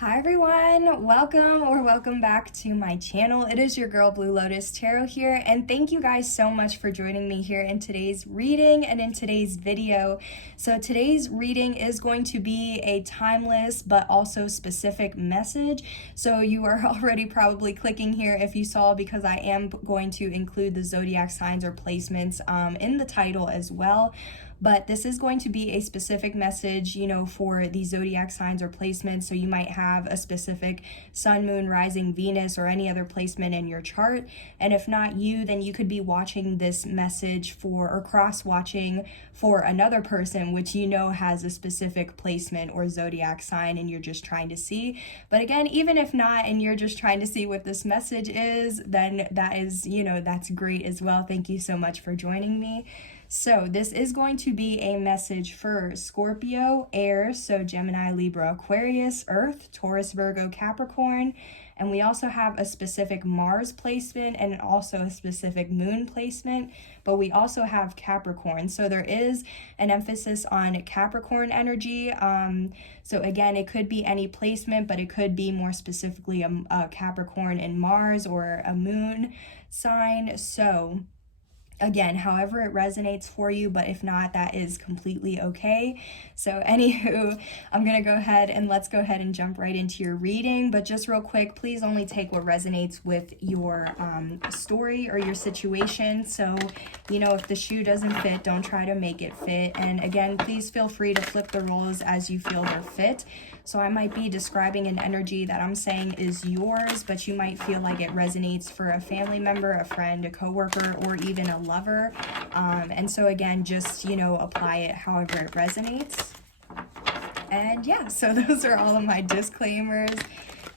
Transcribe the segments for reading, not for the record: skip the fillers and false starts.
Hi everyone, welcome back to my channel. It is your girl Blue Lotus Tarot here, and thank you guys so much for joining me here in today's reading and in today's video. So today's reading is going to be a timeless but also specific message. So you are already probably clicking here if you saw, because I am going to include the zodiac signs or placements in the title as well. But this is going to be a specific message, you know, for the zodiac signs or placements. So you might have a specific sun, moon, rising, Venus, or any other placement in your chart. And if not you, then you could be watching this message for, or cross-watching for another person, which you know has a specific placement or zodiac sign and you're just trying to see. But again, even if not, and you're just trying to see what this message is, then that is, you know, that's great as well. Thank you so much for joining me. So this is going to be a message for Scorpio, Air, so Gemini, Libra, Aquarius, Earth, Taurus, Virgo, Capricorn, and we also have a specific Mars placement and also a specific Moon placement, but we also have Capricorn. So there is an emphasis on Capricorn energy. So again, it could be any placement, but it could be more specifically a Capricorn in Mars or a Moon sign. So again, however it resonates for you, but if not, that is completely okay. So anywho, I'm gonna go ahead and let's go ahead and jump right into your reading. But just real quick, please only take what resonates with your story or your situation. So, you know, if the shoe doesn't fit, don't try to make it fit. And again, please feel free to flip the roles as you feel they're fit. So I might be describing an energy that I'm saying is yours, but you might feel like it resonates for a family member, a friend, a coworker, or even a lover. And so again, just, you know, apply it however it resonates. And yeah, so those are all of my disclaimers.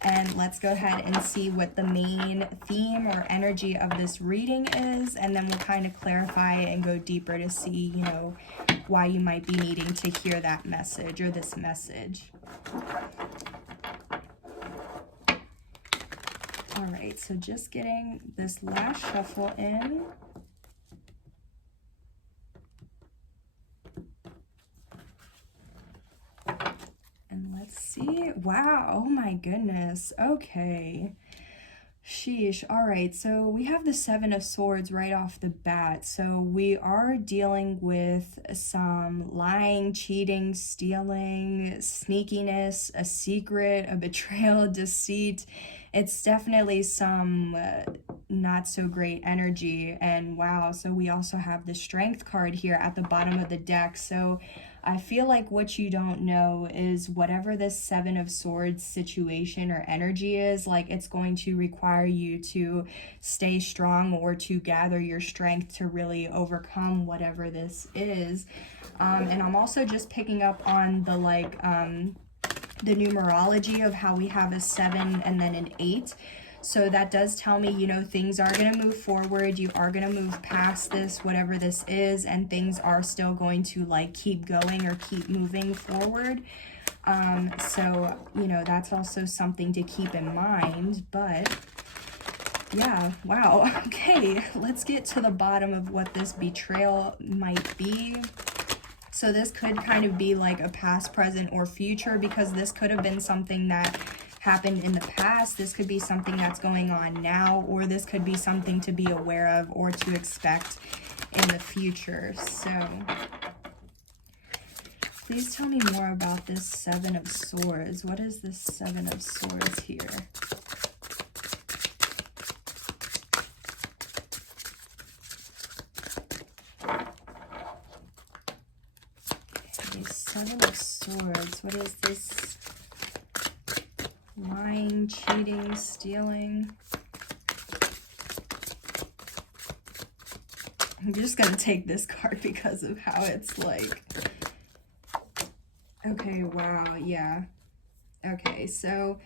And let's go ahead and see what the main theme or energy of this reading is. And then we'll kind of clarify and go deeper to see, you know, why you might be needing to hear that message or this message. All right, so just getting this last shuffle in. And let's see. Wow, oh my goodness. Okay. Sheesh. All right, so we have the Seven of Swords right off the bat. So we are dealing with some lying, cheating, stealing, sneakiness, a secret, a betrayal, deceit. It's definitely some not so great energy. And wow, so we also have the Strength card here at the bottom of the deck. So I feel like what you don't know is whatever this Seven of Swords situation or energy is, like it's going to require you to stay strong or to gather your strength to really overcome whatever this is. And I'm also just picking up on the the numerology of how we have a 7 and then an 8. So that does tell me, you know, things are going to move forward. You are going to move past this, whatever this is, and things are still going to like keep going or keep moving forward. So, you know, that's also something to keep in mind. But yeah, wow. Okay, let's get to the bottom of what this betrayal might be. So this could kind of be like a past, present, or future, because this could have been something that happened in the past. This could be something that's going on now, or this could be something to be aware of or to expect in the future. So please tell me more about this Seven of Swords. What is this Seven of Swords here? Okay, Seven of Swords. What is this? Lying, cheating, stealing. I'm just gonna take this card because of how it's like. Okay, wow, yeah. Okay, so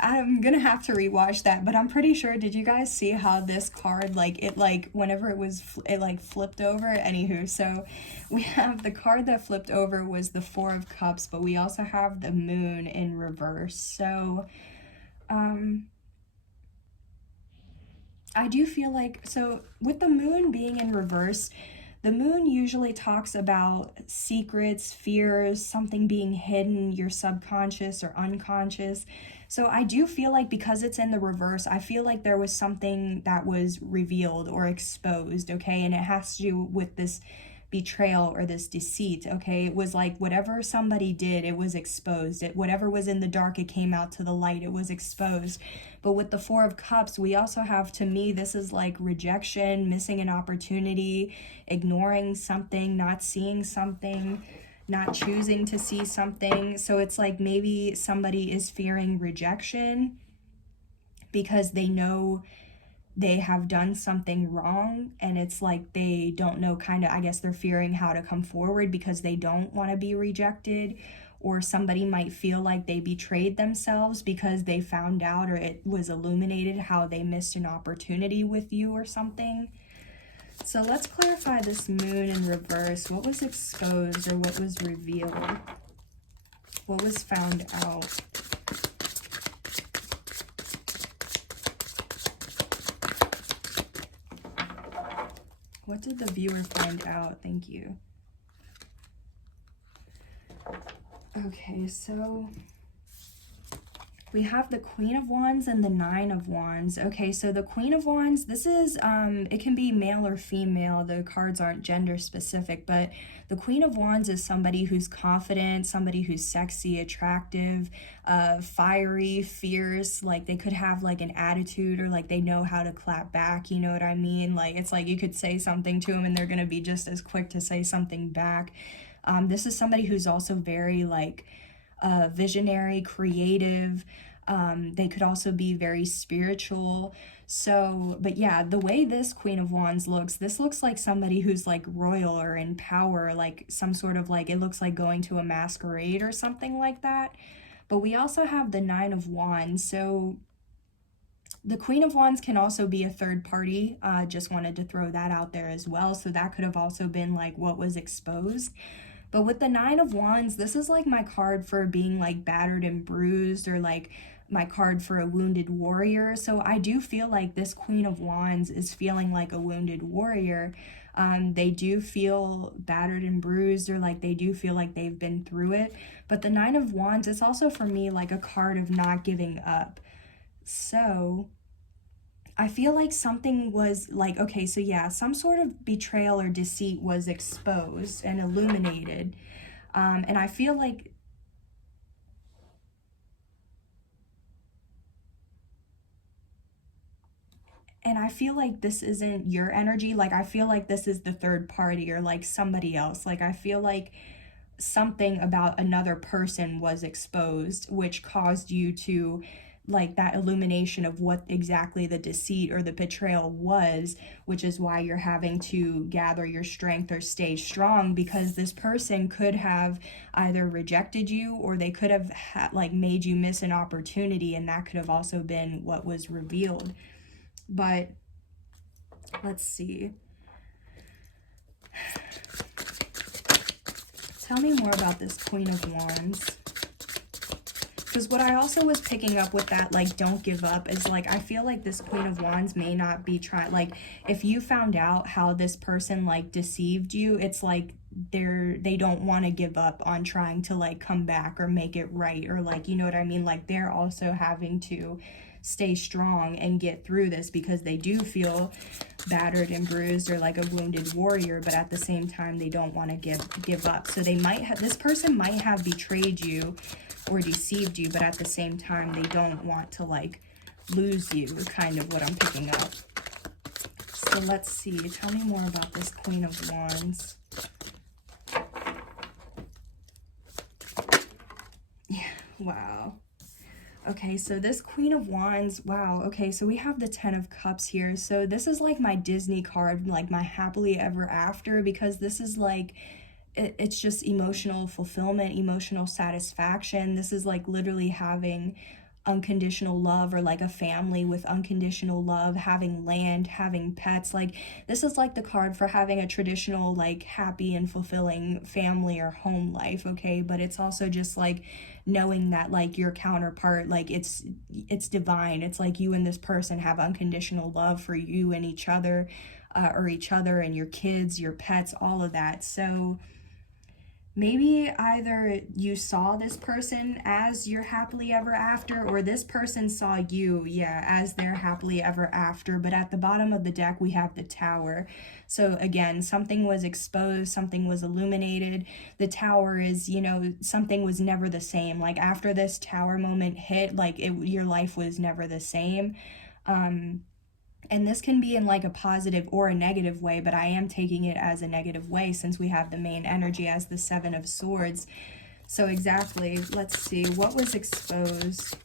I'm gonna have to rewatch that, but I'm pretty sure, did you guys see how this card, like, it, like, whenever it like flipped over? Anywho, so we have the card that flipped over was the Four of Cups, but we also have the Moon in reverse. So, I do feel like, so with the Moon being in reverse, the moon usually talks about secrets, fears, something being hidden, your subconscious or unconscious. So I do feel like because it's in the reverse, I feel like there was something that was revealed or exposed, okay? And it has to do with this betrayal or this deceit, okay? It was like whatever somebody did, it was exposed. Whatever was in the dark, it came out to the light. It was exposed. But with the Four of Cups, we also have, to me, this is like rejection, missing an opportunity, ignoring something, not seeing something, not choosing to see something. So it's like maybe somebody is fearing rejection because they know they have done something wrong, and it's like they don't know, kind of, I guess they're fearing how to come forward because they don't want to be rejected. Or somebody might feel like they betrayed themselves because they found out, or it was illuminated how they missed an opportunity with you or something. So let's clarify this moon in reverse. What was exposed or what was revealed? What was found out? What did the viewer find out? Thank you. Okay, so we have the Queen of Wands and the Nine of Wands. Okay, so the Queen of Wands, this is, it can be male or female. The cards aren't gender specific, but the Queen of Wands is somebody who's confident, somebody who's sexy, attractive, fiery, fierce. Like they could have like an attitude, or like they know how to clap back, you know what I mean? Like it's like you could say something to them and they're gonna be just as quick to say something back. This is somebody who's also very like visionary, creative. They could also be very spiritual. So, but yeah, the way this Queen of Wands looks, this looks like somebody who's like royal or in power, like some sort of like, it looks like going to a masquerade or something like that. But we also have the Nine of Wands. So the Queen of Wands can also be a third party. Just wanted to throw that out there as well. So that could have also been like what was exposed. But with the Nine of Wands, this is like my card for being like battered and bruised, or like my card for a wounded warrior. So I do feel like this Queen of Wands is feeling like a wounded warrior. They do feel battered and bruised, or like they do feel like they've been through it. But the Nine of Wands is also for me like a card of not giving up. So I feel like something was like, okay, so yeah, some sort of betrayal or deceit was exposed and illuminated. And I feel like this isn't your energy. Like, I feel like this is the third party, or like somebody else. Like, I feel like something about another person was exposed, which caused you to, like, that illumination of what exactly the deceit or the betrayal was, which is why you're having to gather your strength or stay strong, because this person could have either rejected you, or they could have like made you miss an opportunity, and that could have also been what was revealed. But let's see. Tell me more about this Queen of Wands. Because what I also was picking up with that, like, don't give up, is like, I feel like this Queen of Wands may not be trying, like, if you found out how this person like deceived you, it's like they don't want to give up on trying to like come back or make it right, or like, you know what I mean? Like, they're also having to stay strong and get through this, because they do feel battered and bruised, or like a wounded warrior, but at the same time they don't want to give up. So they might have, this person might have betrayed you or deceived you, but at the same time they don't want to like lose you, kind of what I'm picking up. So let's see, tell me more about this Queen of Wands. Yeah, wow. Okay, so this Queen of Wands, wow, okay, so we have the Ten of Cups here. So this is like my Disney card, like my happily ever after, because this is like, it's just emotional fulfillment, emotional satisfaction. This is like literally having unconditional love, or like a family with unconditional love, having land, having pets. Like, this is like the card for having a traditional like happy and fulfilling family or home life, okay? But it's also just like knowing that like your counterpart, like it's divine. It's like you and this person have unconditional love for you and each other. or each other and your kids, your pets, all of that. So maybe either you saw this person as your happily ever after, or this person saw you, as their happily ever after. But at the bottom of the deck, we have the Tower. So again, something was exposed, something was illuminated. The Tower is, something was never the same. Like after this Tower moment hit, like your life was never the same. And this can be in like a positive or a negative way, but I am taking it as a negative way since we have the main energy as the Seven of Swords. So exactly, let's see, what was exposed?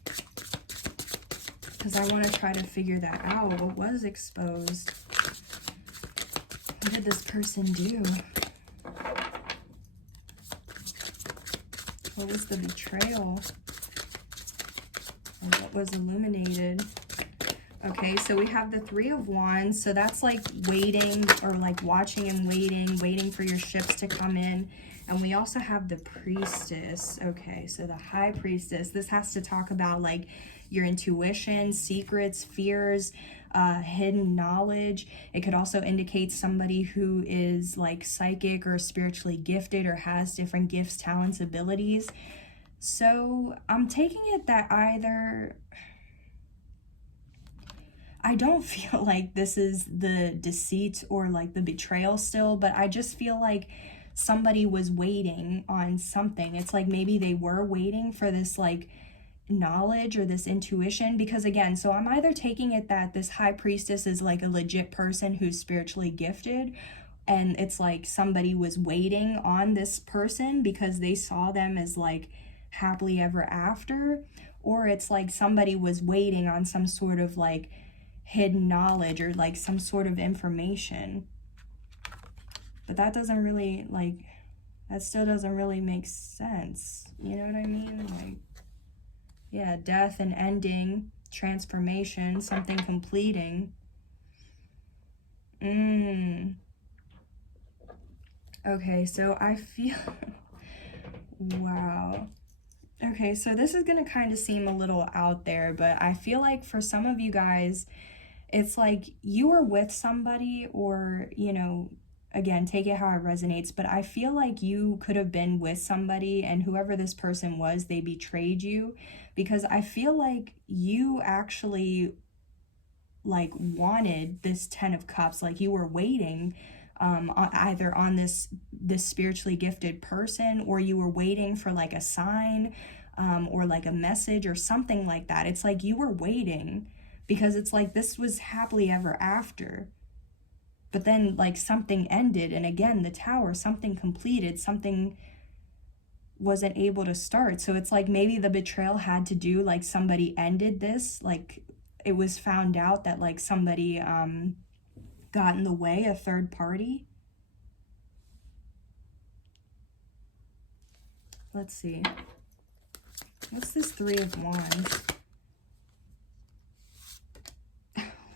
Because I want to try to figure that out. What was exposed? What did this person do? What was the betrayal? Or what was illuminated? Okay, so we have the Three of Wands. So that's like waiting, or like watching and waiting for your ships to come in. And we also have the Priestess. Okay, so the High Priestess. This has to talk about like your intuition, secrets, fears, hidden knowledge. It could also indicate somebody who is like psychic or spiritually gifted or has different gifts, talents, abilities. So I'm taking it that either... I don't feel like this is the deceit or like the betrayal still, but I just feel like somebody was waiting on something. It's like maybe they were waiting for this like knowledge or this intuition, because again, so I'm either taking it that this High Priestess is like a legit person who's spiritually gifted, and it's like somebody was waiting on this person because they saw them as like happily ever after, or it's like somebody was waiting on some sort of like hidden knowledge or like some sort of information. But that doesn't really like, that still doesn't really make sense. You know what I mean? Like, yeah, death and ending, transformation, something completing. Okay, so I feel, wow. Okay, so this is gonna kind of seem a little out there, but I feel like for some of you guys, it's like you were with somebody, or, again, take it how it resonates, but I feel like you could have been with somebody and whoever this person was, they betrayed you, because I feel like you actually like wanted this Ten of Cups, like you were waiting either on this spiritually gifted person, or you were waiting for like a sign or like a message or something like that. It's like you were waiting, because it's like this was happily ever after, but then like something ended, and again, the Tower, something completed, something wasn't able to start. So it's like maybe the betrayal had to do, like somebody ended this, like it was found out that like somebody got in the way, a third party. Let's see, what's this Three of Wands?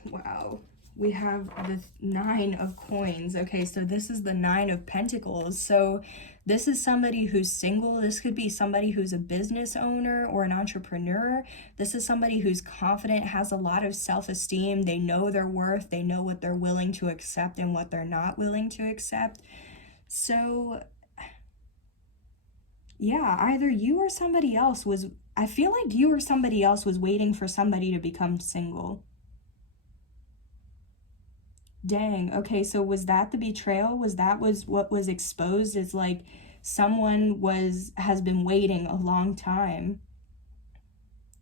Wow, we have the Nine of Coins. Okay, so this is the Nine of Pentacles. So this is somebody who's single. This could be somebody who's a business owner or an entrepreneur. This is somebody who's confident, has a lot of self-esteem. They know their worth. They know what they're willing to accept and what they're not willing to accept. So yeah, either you or somebody else was, I feel like you or somebody else was waiting for somebody to become single. Dang, okay, so was that the betrayal? Was what was exposed? Is like someone has been waiting a long time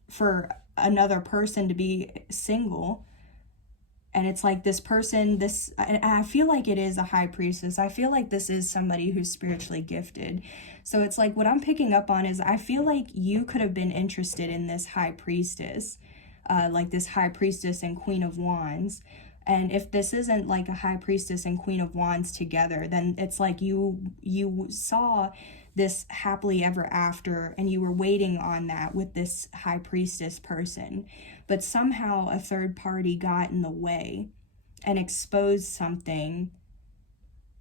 for another person to be single, and it's like this person, I feel like it is a High Priestess. I feel like this is somebody who's spiritually gifted. So it's like what I'm picking up on is I feel like you could have been interested in this High Priestess, like this High Priestess and Queen of Wands. And if this isn't like a High Priestess and Queen of Wands together, then it's like you saw this happily ever after, and you were waiting on that with this High Priestess person. But somehow a third party got in the way and exposed something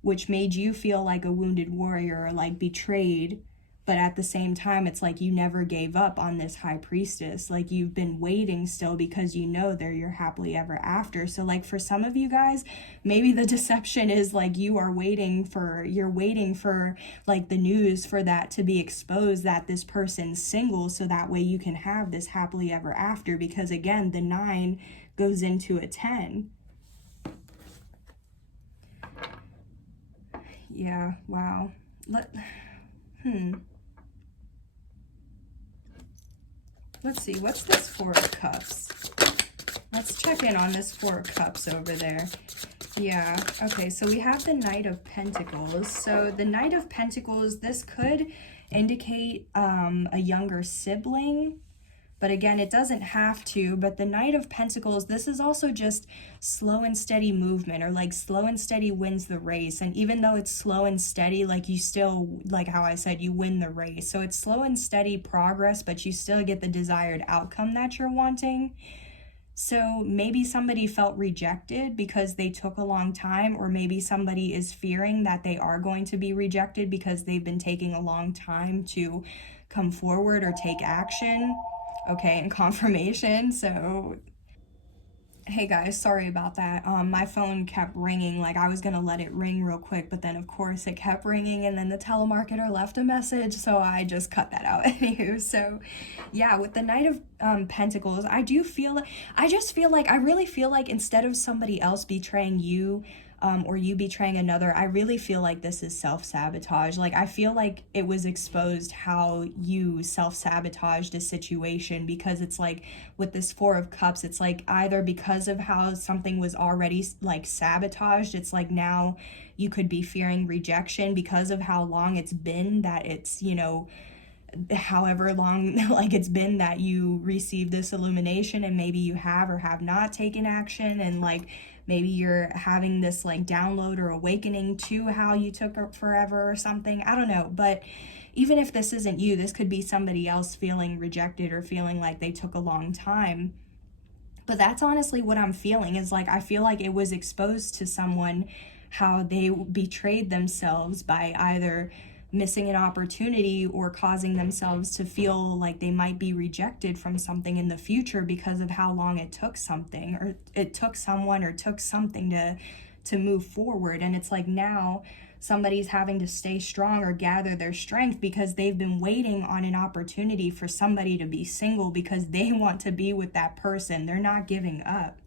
which made you feel like a wounded warrior, or like betrayed, But at the same time, it's like you never gave up on this high priestess. Like, you've been waiting still because you know they're your happily ever after. So like for some of you guys, maybe the deception is like you're waiting for like the news for that to be exposed, that this person's single, so that way you can have this happily ever after. Because again, the 9 goes into a 10. Yeah, wow. Let's see, what's this 4 of Cups? Let's check in on this 4 of Cups over there. Yeah, okay, so we have the Knight of Pentacles. So the Knight of Pentacles, this could indicate a younger sibling. But again, it doesn't have to. But the Knight of Pentacles, this is also just slow and steady movement, or like slow and steady wins the race. And even though it's slow and steady, like you still, like how I said, you win the race. So it's slow and steady progress, but you still get the desired outcome that you're wanting. So maybe somebody felt rejected because they took a long time, or maybe somebody is fearing that they are going to be rejected because they've been taking a long time to come forward or take action. Okay, and confirmation. So hey guys, sorry about that. My phone kept ringing. Like, I was gonna let it ring real quick, but then of course it kept ringing, and then the telemarketer left a message, so I just cut that out. Anywho, so yeah, with the Knight of Pentacles, I really feel like instead of somebody else betraying you, or you betraying another, I really feel like this is self-sabotage. Like, I feel like it was exposed how you self-sabotaged a situation, because it's like with this 4 of Cups, it's like either because of how something was already like sabotaged, it's like now you could be fearing rejection because of how long it's been that it's, you know, however long like it's been that you received this illumination, and maybe you have or have not taken action, and like maybe you're having this like download or awakening to how you took it forever or something. I don't know. But even if this isn't you, this could be somebody else feeling rejected or feeling like they took a long time. But that's honestly what I'm feeling, is like I feel like it was exposed to someone how they betrayed themselves by either missing an opportunity or causing themselves to feel like they might be rejected from something in the future because of how long it took something, or it took someone, or took something to move forward. And it's like now somebody's having to stay strong or gather their strength because they've been waiting on an opportunity for somebody to be single because they want to be with that person. They're not giving up.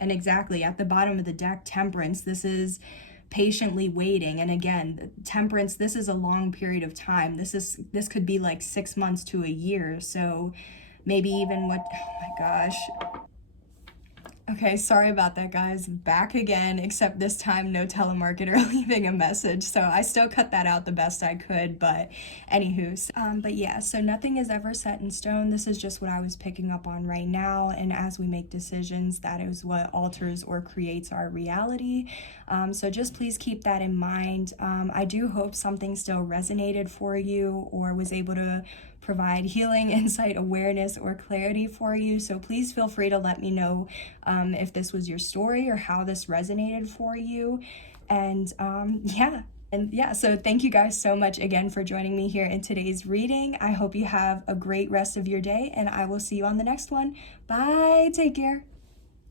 And exactly, at the bottom of the deck, Temperance, this is patiently waiting. And again, Temperance, this is a long period of time. This could be like 6 months to a year. So maybe even oh my gosh. Okay, sorry about that, guys. Back again, except this time no telemarketer leaving a message. So I still cut that out the best I could, but anywho. But yeah, so nothing is ever set in stone. This is just what I was picking up on right now. And as we make decisions, that is what alters or creates our reality. So just please keep that in mind. I do hope something still resonated for you or was able to provide healing, insight, awareness, or clarity for you. So please feel free to let me know if this was your story or how this resonated for you. And yeah, so thank you guys so much again for joining me here in today's reading. I hope you have a great rest of your day, and I will see you on the next one. Bye, take care.